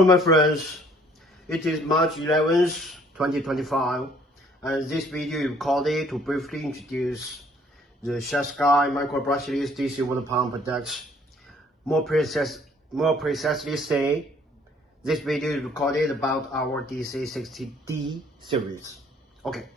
Hello my friends, it is March 11th, 2025, and this video is recorded to briefly introduce the SHYSKY micro brushless DC water pump products. More precisely say, this video is recorded about our DC60D series. Okay,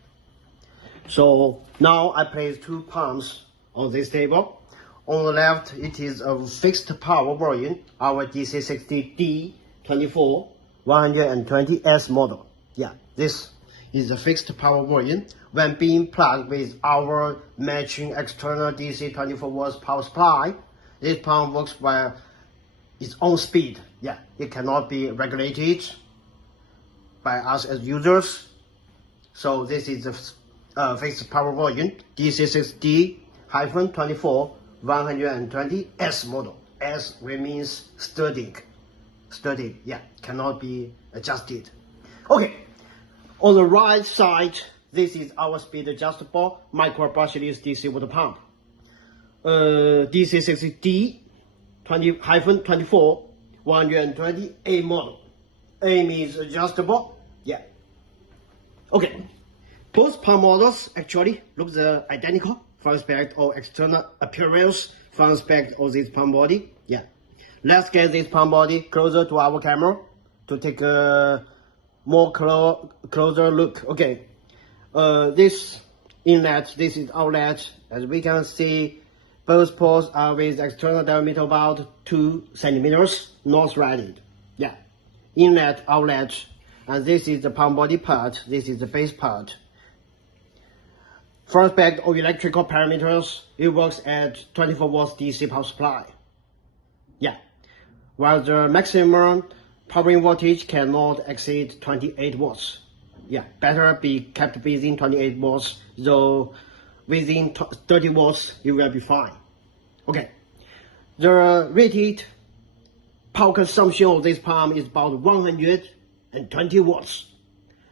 so now I place two pumps on this table. On the left, it is a fixed power version, our DC60D-24120S model. Yeah, this is a fixed power version. When being plugged with our matching external DC 24 volts power supply, this pump works by its own speed. Yeah, it cannot be regulated by us as users. So this is a fixed power version, DC60D-24120S model. S means sturdy, yeah, cannot be adjusted. Okay, on the right side, this is our speed adjustable micro brushless DC water pump. DC60D-24120A model. A means adjustable, yeah. Okay, both pump models actually look identical from aspect of external appearance, from aspect of this pump body, yeah. Let's get this pump body closer to our camera to take a more closer look. Okay, this inlet, this is outlet. As we can see, both ports are with external diameter about 2 centimeters, not threaded. Yeah, inlet, outlet, and this is the pump body part. This is the base part. From aspect of electrical parameters, it works at 24 volts DC power supply. Yeah, while the maximum powering voltage cannot exceed 28 volts. Yeah, better be kept within 28 volts, though within 30 volts it will be fine. Okay, the rated power consumption of this pump is about 120 watts.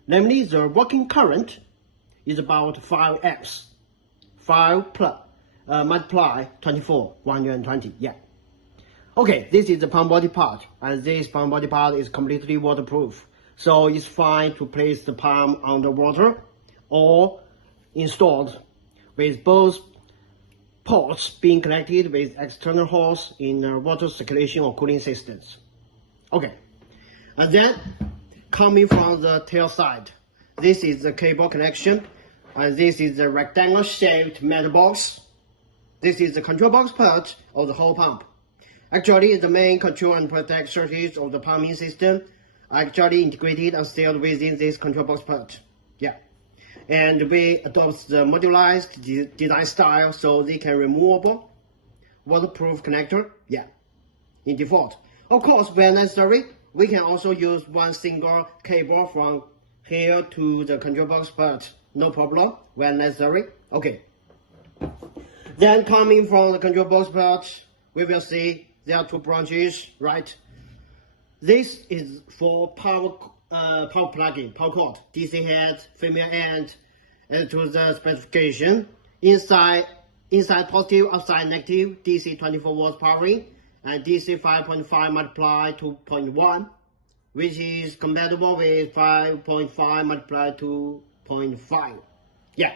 Namely, the working current is about 5 amps. 5 plus multiply 24, 120, yeah. Okay, this is the pump body part, and this pump body part is completely waterproof. So it's fine to place the pump underwater or installed with both ports being connected with external hose in water circulation or cooling systems. Okay, and then coming from the tail side, this is the cable connection, and this is the rectangle shaped metal box. This is the control box part of the whole pump. Actually, the main control and protect circuits of the pumping system are actually integrated and stored within this control box part. Yeah, and we adopt the modularized design style, so they can removable, waterproof connector. Yeah, in default. Of course, when necessary, we can also use one single cable from here to the control box part. No problem when necessary. Okay. Then coming from the control box part, we will see there are two branches, right? This is for power plugging, power cord, DC head, female end, and to the specification. Inside positive, outside negative, DC 24 volts powering, and DC 5.5 multiplied 2.1, which is compatible with 5.5 multiplied 2.5. Yeah.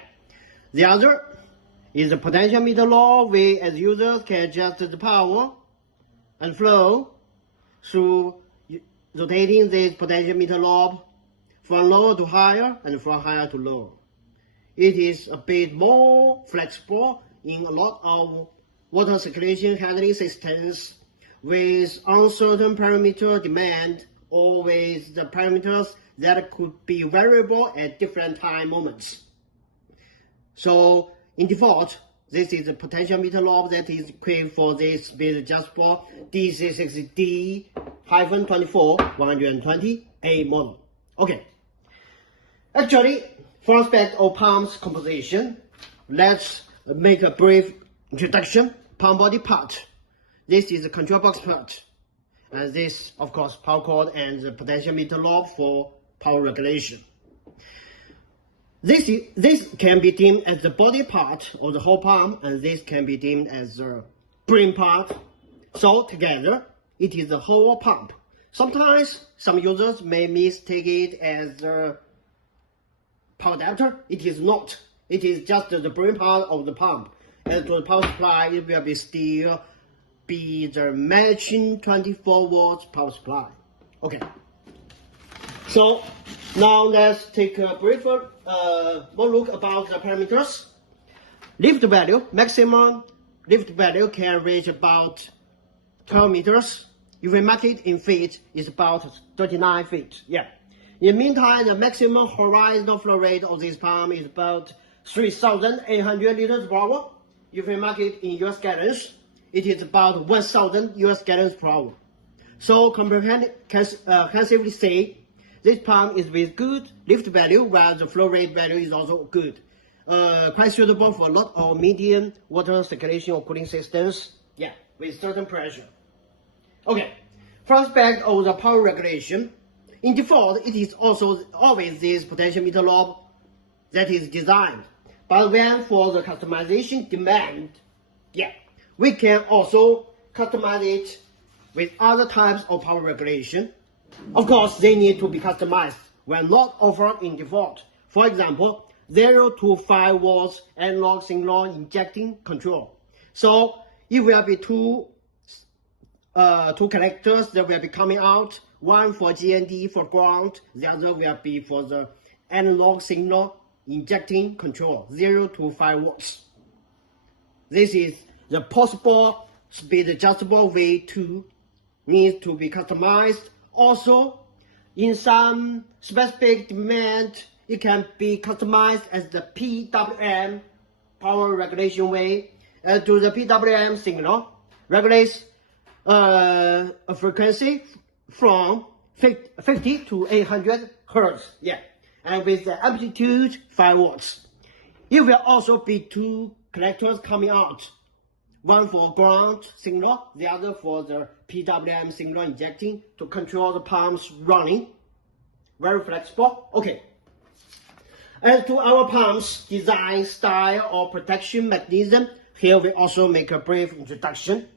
The other is the potentiometer knob. We as users can adjust the power and flow through rotating this potentiometer knob from lower to higher and from higher to lower. It is a bit more flexible in a lot of water circulation handling systems with uncertain parameter demand, or with the parameters that could be variable at different time moments. So in default, this is a potentiometer knob that is equipped for this speed adjustable DC60D-24120A model. Okay. Actually, from aspect of pump's composition, let's make a brief introduction. Pump body part. This is the control box part. And this, of course, power cord and the potentiometer knob for power regulation. This can be deemed as the body part of the whole pump, and this can be deemed as the brain part. So together, it is the whole pump. Sometimes some users may mistake it as a power adapter. It is not. It is just the brain part of the pump. And to the power supply, it will still be the matching 24 volts power supply. Okay. So now let's take a briefer more look about the parameters. Lift value, maximum lift value can reach about 12 meters. If we mark it in feet, it's about 39 feet. Yeah. In the meantime, the maximum horizontal flow rate of this pump is about 3,800 liters per hour. If we mark it in US gallons, it is about 1,000 US gallons per hour. So comprehensively say, this pump is with good lift value, while the flow rate value is also good. Quite suitable for a lot of medium water circulation or cooling systems. Yeah, with certain pressure. Okay, first aspect of the power regulation. In default, it is also always this potentiometer knob that is designed. But when for the customization demand, yeah, we can also customize it with other types of power regulation. Of course, they need to be customized when not offered in default. For example, 0 to 5 volts analog signal injecting control. So it will be two connectors that will be coming out, one for GND for ground, the other will be for the analog signal injecting control, 0 to 5 volts. This is the possible speed adjustable way to needs to be customized. Also, in some specific demand, it can be customized as the PWM power regulation way. To the PWM signal regulates a frequency from 50 to 800 hertz. Yeah, and with the amplitude 5 watts. It will also be two connectors coming out. One for ground signal, the other for the PWM signal injecting to control the pumps running. Very flexible. Okay. As to our pumps design, style, or protection mechanism, here we also make a brief introduction.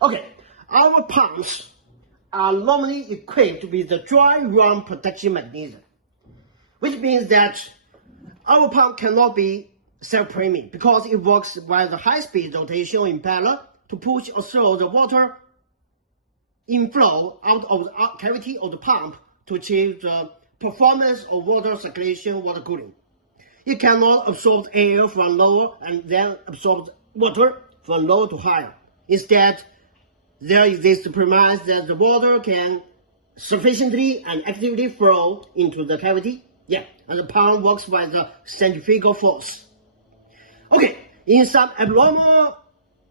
Okay, our pumps are normally equipped with the dry run protection mechanism, which means that our pump cannot be self-priming because it works by the high-speed rotation impeller to push or throw the water inflow out of the cavity of the pump to achieve the performance of water circulation, water cooling. It cannot absorb air from lower and then absorb water from low to higher. Instead, there exists the premise that the water can sufficiently and actively flow into the cavity. Yeah, and the pump works by the centrifugal force. Okay, in some abnormal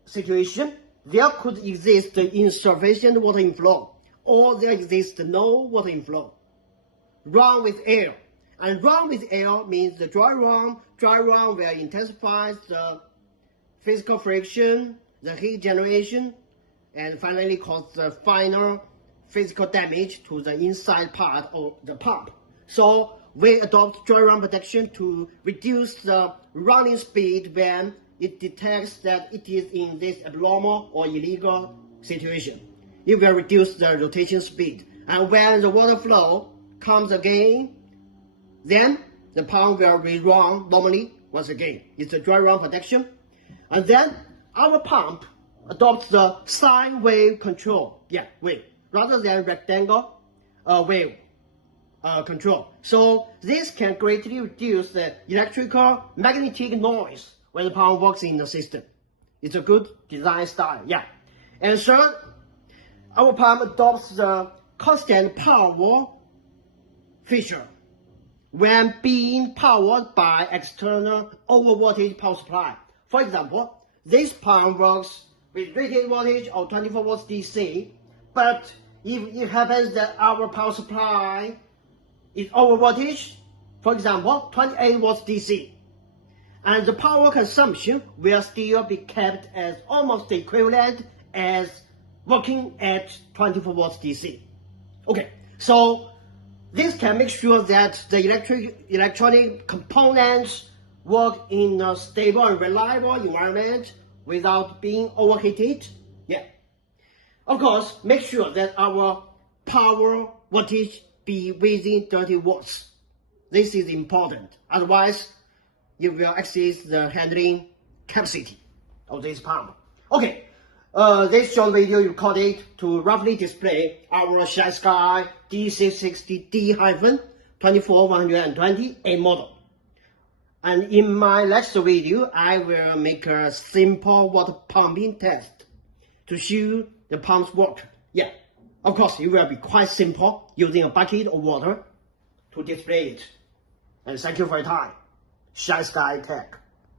situation, there could exist insufficient water inflow, or there exists no water inflow. Run with air. And run with air means the dry run will intensify the physical friction, the heat generation, and finally cause the final physical damage to the inside part of the pump. So we adopt dry run protection to reduce the running speed when it detects that it is in this abnormal or illegal situation. It will reduce the rotation speed. And when the water flow comes again, then the pump will rerun normally once again. It's a dry run protection. And then our pump adopts the sine wave control. Yeah, wave, rather than rectangle wave control. So this can greatly reduce the electrical magnetic noise when the pump works in the system. It's a good design style, yeah. And third, our pump adopts the constant power feature when being powered by external overvoltage power supply. For example, this pump works with rated voltage of 24 volts DC, but if it happens that our power supply is overvoltage, for example, 28 volts DC, and the power consumption will still be kept as almost equivalent as working at 24 volts DC. Okay, so this can make sure that the electronic components work in a stable and reliable environment without being overheated. Yeah. Of course, make sure that our power voltage be within 30 watts. This is important, otherwise you will exceed the handling capacity of this pump. Okay, this short video recorded to roughly display our SHYSKY DC60D-24120A model. And in my next video, I will make a simple water pumping test to show the pump's work. Yeah, of course, it will be quite simple using a bucket of water to display it. And thank you for your time. SHYSKY Tech.